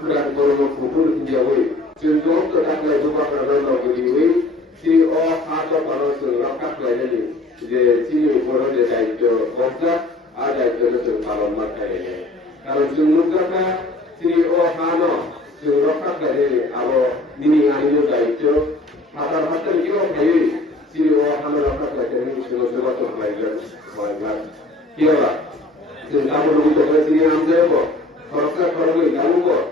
Gorono Futur Injawai, Junjong Tetaklai Bupaka Rono Gudiwi, Si O Hato Parosu Rakat Lainani, Je Sini Poro Je Daito Okta, Ada Itu Palom Makayane. Kalau Junjungkaka, Sini O Hano, Jung Rakat Lainani, Abo Nini Anino Daito, Hatar Hatar Kio Kayi, Sini O Hano Rakat Lainani, Sino Sebato Lailan, Wajah. Kira, Jung Kamu Luto Sini Amjebo, Korsa Koroi Galubo,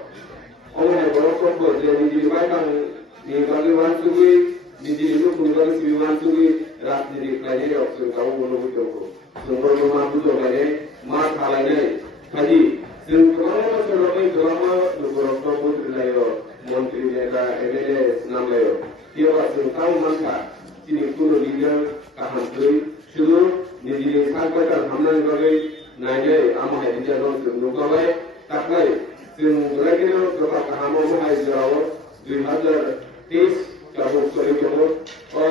Orang yang berokok jadi dibayang di bagi wansugi, di dulu punggung si wansugi, ras jadi kaji opsi kamu menunggu tunggu. Sumber rumah butuh kaji, mat halanya, kaji. Sumber selama berokok putri layo, menteri negara, MLA, senam layo. Dia pasang tahu mangka, sini kuno liga kahantui, seluruh di diri sampai kan hamlan bagai, nanya amah hadiah non sumber taklai.ซึ่งรายงานกระบะหามอให้เรา2023กับ6ปีก่อนก็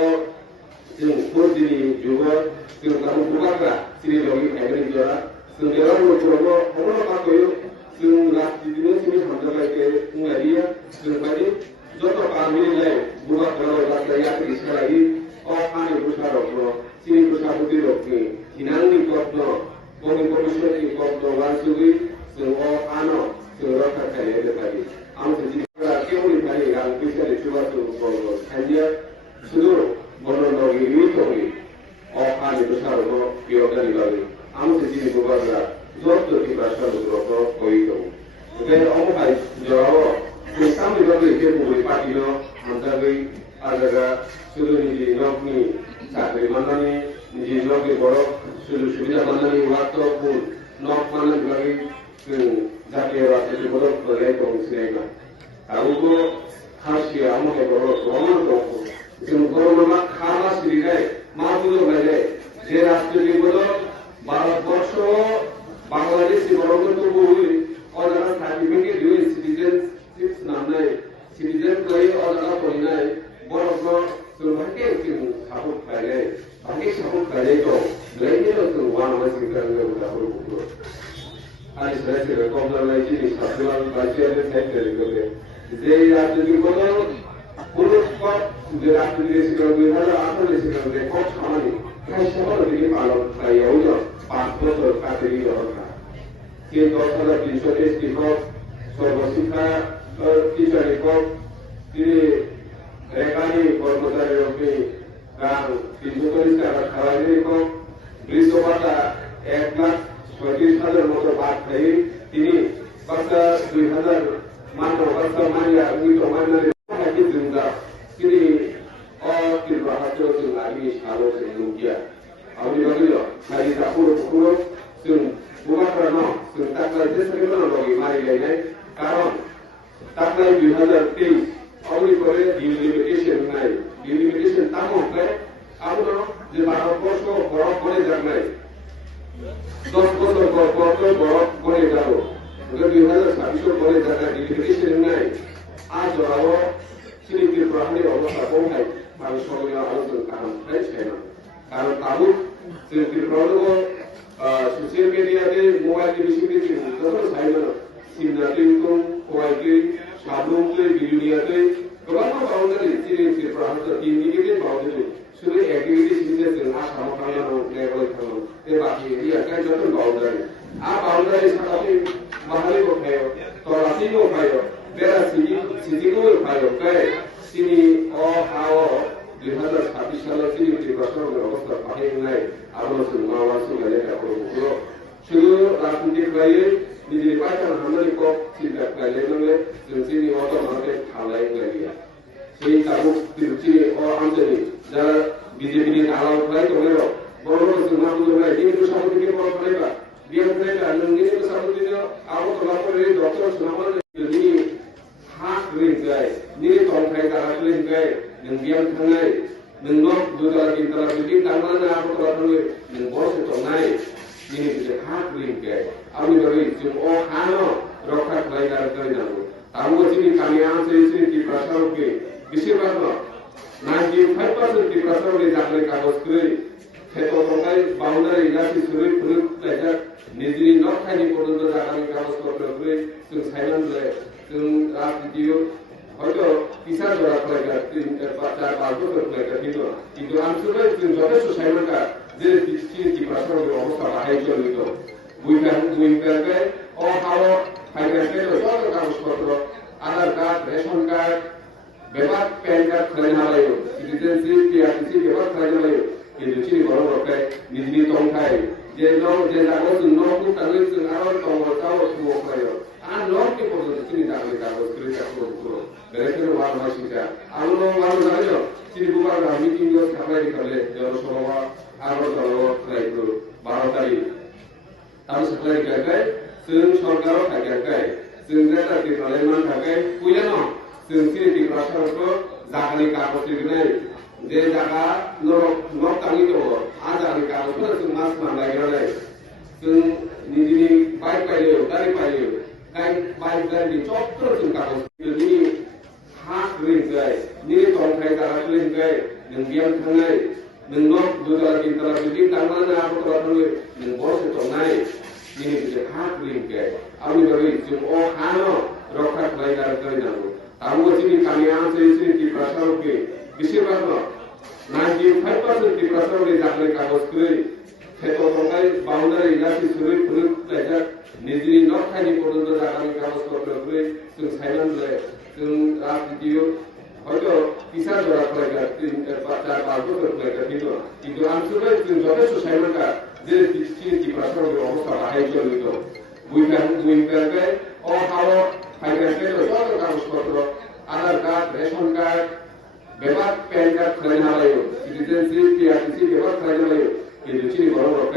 ซึ่งพูดดีอยู่ว่าซึ่งเราบุกไปที่เราอยู่ในเรื่องซึ่งเราอยู่ตรงนั้นผมว่าก็คือซึ่งรัฐที่นี่ซึ่งทำอะไรกันเงี้ยซึ่งไปนี่จนกว่ามีเลยบุกไปเรารัฐยาที่อิสราเอลออกมาในประชาชนที่ประชาชนที่เราที่นั่งนี่ก็ต้องคนที่คนที่ที่ก็ต้องวันสุดซึ่งออกมาเนาะSurat kaya ada tadi. Amat jadi kira boleh tadi yang bisa dicoba tu kalau hanya seluruh monologi itu ni, orang itu sahaja biarkan dilalui. Amat jadi beberapa job tu kita selalu berapa koi tu. Jadi orang hay jawab, kita juga boleh boleh pagi lo, anda boleh ada seluruh ni job ni, sakit mana ni job ni borok seluruh sudah mana ni waktu pun nak mana lagi Jadi waktu itu baru boleh kongsikan. Aku tu khasnya amu kalau orang tu, kalau nama khas diri, mahu tu boleh. Jadi waktu itu baru Bharat Borsho, Bangladesh di orang tu boleh. Orang tadi mungkin dua citizenship nama, citizen kaya orang punya, baru tu mereka itu sabut kaya, mereka sabut kaya tu, lainnya tu orang masih kerana mereka berkumpul. Hari saya kira komponen lagi ni satuan bagian saya kira. Jadi ada juga pulut kok, jadi ada di sini ada apa di sini kok sama ni. Saya semua lagi kalau saya ujar passport atau kategori orang. Kita kalau di Indonesia di kok, Sorbosika, kita di kok, di mereka ni korporat Eropa kan di Indonesia ada kalau ni kok, Brisbane 1,35,000 motor baat nahi ini pasca 2,000 mano pasca mania itu mana lagi juga ini kita baca tu lagi harus Indonesia awal lagi lo hari dapurซึ่งbukan keranaซึ่งtak lagi sekarang lagi mari lagi karon tak lagi 2023 awal kore delimitation tamu ke aku tu di Bharat Borsho borok kore jangan 10 বছর পর বরফ পড়ে গেল 2026 পরে যারা delimitation নাই আজ ওরাও সিরিজের প্রাণীর অবস্থা কমায় মানুষ সঙ্গে আলোচনা কারণ চাই না কারণ তাবুক সিরিজের প্রাণীর সোশ্যাল মিডিয়াতে মোবাইলে বেশি বেশি যখন চাইবে না সিমনাতে মোবাইলে সাবলতে ভিডিওতে গোবাং বাউন্ডারি সিরিজের প্রাণীর ইন্ডিকেটে বাউন্ডারি শুধু অ্যাক্টিভিটি সিরিজের না সামগ্রিক লেভেল থাকলো বাকি dia kan jatuh boundary. Boundary seperti mahal itu kayo, tolasi itu kayo, beras sini itu kayo, kayak sini hawa 2026 salah sini di pasar berapa pakai nilai, abang semua masuk dari dapur buku. Seluruh rakyat kaya di pasar hamil kok tidak kaya nilai, dan sini otomatis halai lagi. Sini tabuk di sini antara jalan BJP ini alam kaya tu mereka. Borong semua tu lah. Ini tu satu tiga orang mereka. Dia mereka, ini tu satu tiga. Aku terlapor dari doktor semua ini hak ringkai. Ini tongkai darah ringkai. Nenggiam tangai. Nengok juga kita lagi tangan aku terlapor dari nengok itu tangai. Ini tu hak ringkai. Aku beri cuma hano rokat lagi darah tangai. Tahu sini kami ansai sini di pasar ke. Bisa berapa? 95% di pasar di jalan kagus kiri. Kalau orang boundary ilaki sulit perlu belajar negeri nak hanya pun untuk jalan kawas kotor beri, tu silent beri, tu রাজনীতিও হয়তো পিছার ধরা ফলাইকা 4-5 বছর ফলাইকা কিন্তু আসলে যথেষ্ট সাইমানটা যে ত্রিপুরা সরকারের অবস্থা বাহাই চলিত বুইকারকে অভাব ফাইন্যান্সের যত কাগজপত্র আধার card ration card বেবার pan card খালাইনা লাयो citizenship PRTC বেবার খালাইনা लायो কিন্তু চিনি বড় বড় নিজনি তংখাই যে জায়গা ন'কু তাহলে আরো তংতাও শুরু খাयो আর ন'কে পর্যন্ত চিনি দাবি কাগজ করে কাগজ পুরো বেরেকের ওয়ার মাসিকা আলো ওয়ার জানো চিনি বুবার মিটিং এ খালাই দিলে জনসভা আরো দলও লাইতো 12 তারিখ তার সাথে গায় जों सरकाराव थाखाय जों जे साख्रि खालामनो थाखाय फैलानो जों सिटी प्रशासनखौ जागानि कागज दिहुननाय जे जागा न'क तांनि दङ आ जागानि कागजफोर जों मास मानलायनानै जों निजिनि बाइक बायो गारि बायो बाइक गारिनि सबफोर जों कागज नि हा रिंगाय नि तंखाय जागा रिंगाय नों बियाव थांनाय नोंनाव दुदाला तिनदाला जुदि थांनानै आबोला थाङो नों बस थांनाय ini bisa hak lingkai. Awi bagi semua hano rokat lainnya kerana. Tahu sini kami ansai sini di prasar ke. Bisa apa? 95% di prasar le jakle kagus kiri. Heto tokai boundary ilasi suri puri lajak. Nizini nok kali pun tu jakle kagus kiri. Sung silent le, sung radio. হয়তো পিছার ধরা ফলাইকা 4-5 বছর ফলাইকা কিন্তু আসলে যথেষ্ট সাইমানটা যে ত্রিপুরা সরকারের অবস্থা বাহাই চলিত বুইকারকে অভাব ফাইন্যান্সের যত কাগজপত্র আধার card ration card বেবার pan card খালাইনা लायो সিটিজেনশিপ পিআরটিসি বেবার খালাইনা लायो কিন্তু চিনি বড় বড়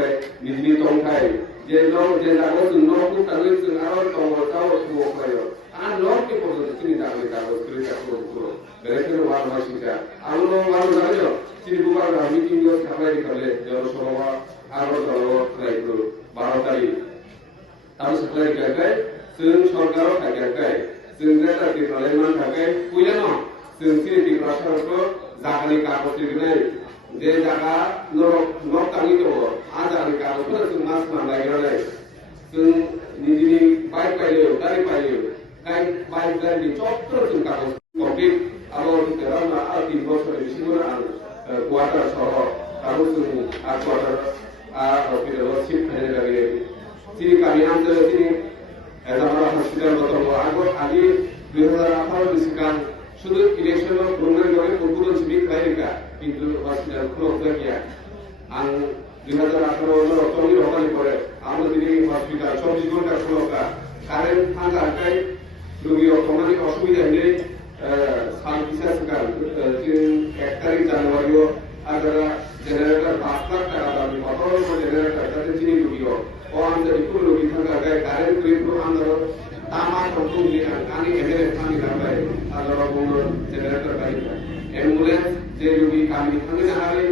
নিজনি তংখাই যে জায়গা ন'কু তাহলে আরো তংতাও শুরু খাयो আর ন'কে পর্যন্ত চিনি দাবি কাগজ করে কাগজ পুরো বেরেকের ওয়ার মাসিকা আলো ওয়ার জানো চিনি বুবার মিটিং এ খালাই দিলে জনসভা আরো দলও লাইতো 12 তারিখ তার সাথে গায় जों सरकाराव थाखाय जों जे साख्रि खालामनो थाखाय फैलानो जों सिटी प्रशासनखौ जागानि कागज दिहुननाय जे जागा न'क तांनि दङ आ जागानि कागजफोर जों मास मानलायनानै जों निजिनि बाइक बायो गारि बायो बाइक गारिनि सबफोर जों कागज कमप्लिट आरो तेरावना 3 বছরের বেশিমोन आं কোয়ার্টার সহ आरो जों কোয়ার্টার हस्पिटालाव शिफ्ट खालामनाय जायो सिनि गामि आंजों सिनि एजामारा हस्पिटाल दङ आगि 2018 सिगां শুধু ইলেকশনের প্রোগ্রাম করে উদ্বোধন সিটি খাইকা কিন্তু হসপিটাল ক্লোজ হয়ে গিয়া আং 2018 অক্টোবর হওয়ার পরে আমরা দিদি হসপিটাল 24 ঘন্টা খোলা কারেন্ট থাকা কাই রোগী অটোমেটিক অসুবিধা নেই সাল বিশেষ কারণ 1 তারিখ জানুয়ারিও আগারা জেনারেটর 5 লাখ টাকা দাবি অটোর জেনারেটর তাতে চিনি রোগীও ও আমাদের পুরো রোগী থাকা কাই কারেন্ট ক্লিপ আমরা तामा कंट्रोल आनी एमएलए खानी लाबाय आलारा बोलो जनरेटर बाय एम्बुलेंस जे रोगी कामी थांनो हायो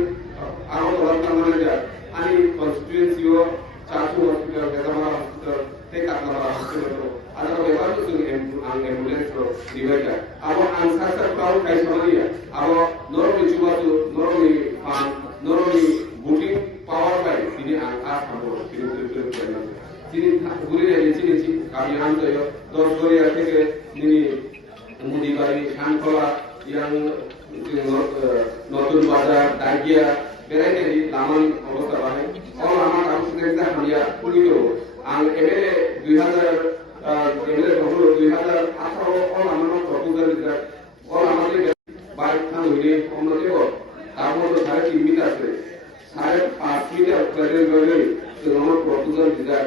आरो तलाब थांनो जा आनी कन्स्टिट्युएन्सियो चाचु हस्पिटाल बेदामा हस्पिटाल ते काटलाबा हस्पिटाल आरो बेबार जों एम्बुलेंस रो दिबायगा आरो आनसासा क्राउड कायसमानिया आरो नरमि जुबातु नरमि फान नरमि बुकिं पावर बाय बिनि आ सामो किलो তিনি ঘুরে যাচ্ছি আমি আনতে 10 গড়িয়া থেকে নিনি মুদিবাড়ি খানখোলা ইয়াং নতুন বাজার দাগিয়া বেড়াইতে লামান অবস্থা বাহে অল আমার আউটসাইডে হামিয়া পুলিও আং এমএলএ 2018 অল আমার প্রপোজাল দিতা অল আমাদের বাইক থাম হইলে অন্যতেও তার মধ্যে 3.5 মিটার আছে 5.5 মিটার প্রেজেন্ট গলে আমার প্রপোজাল দিতা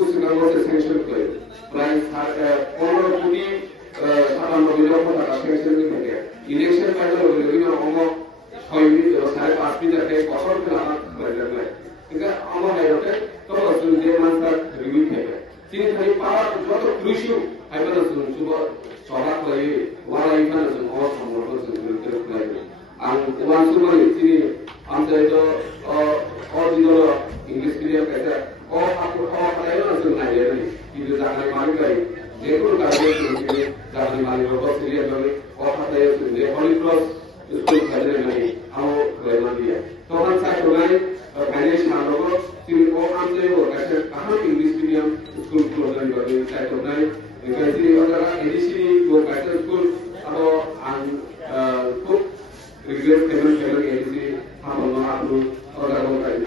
उस गांव से सेंक्शन करे प्राइस 15 कोटी 97 लाख টাকা सेंक्शन में गया इलेक्शन फाइनल हो गया ना हम 6 मिनट 5.5 मिनट के बছর के लाना कर ले ठीक है हम है होते तो सुन जे मानता रिव्यू है तीन खाली पावर जो तो कृषि आइबा सुन सुबह सभा करे वाला इखान सुन और समोर सुन कर करे आं उमान सुमनि तिनी आमते तो और दिनो इंग्लिश मीडियम कहता और आपको और आएगा ना सुनना है नहीं कि जो जाने मालूम करें देखो का ये सुनते जाने मालूम होगा सीरियस होगा और आता है सुनने होली क्रॉस स्कूल करने नहीं हम करना दिया तो हम साथ होगा फाइनेंस ना लोगों फिर वो हम से वो कैसे कहाँ इंग्लिश मीडियम स्कूल खोलने वाले साथ होगा कैसे अगर additional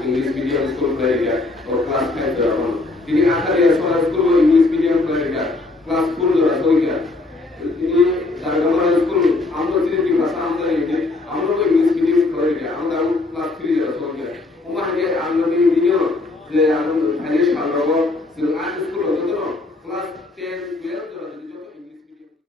English medium school player or class 5 orang. Ini akan dia sekolah school English medium player class 4 orang tu ya. Ini dalam gambar school, ambil sini di bahasa Amda ini, ambil English medium player, ambil class 3 orang tu ya. Umar dia ambil ini dia, dia ambil Chinese kalau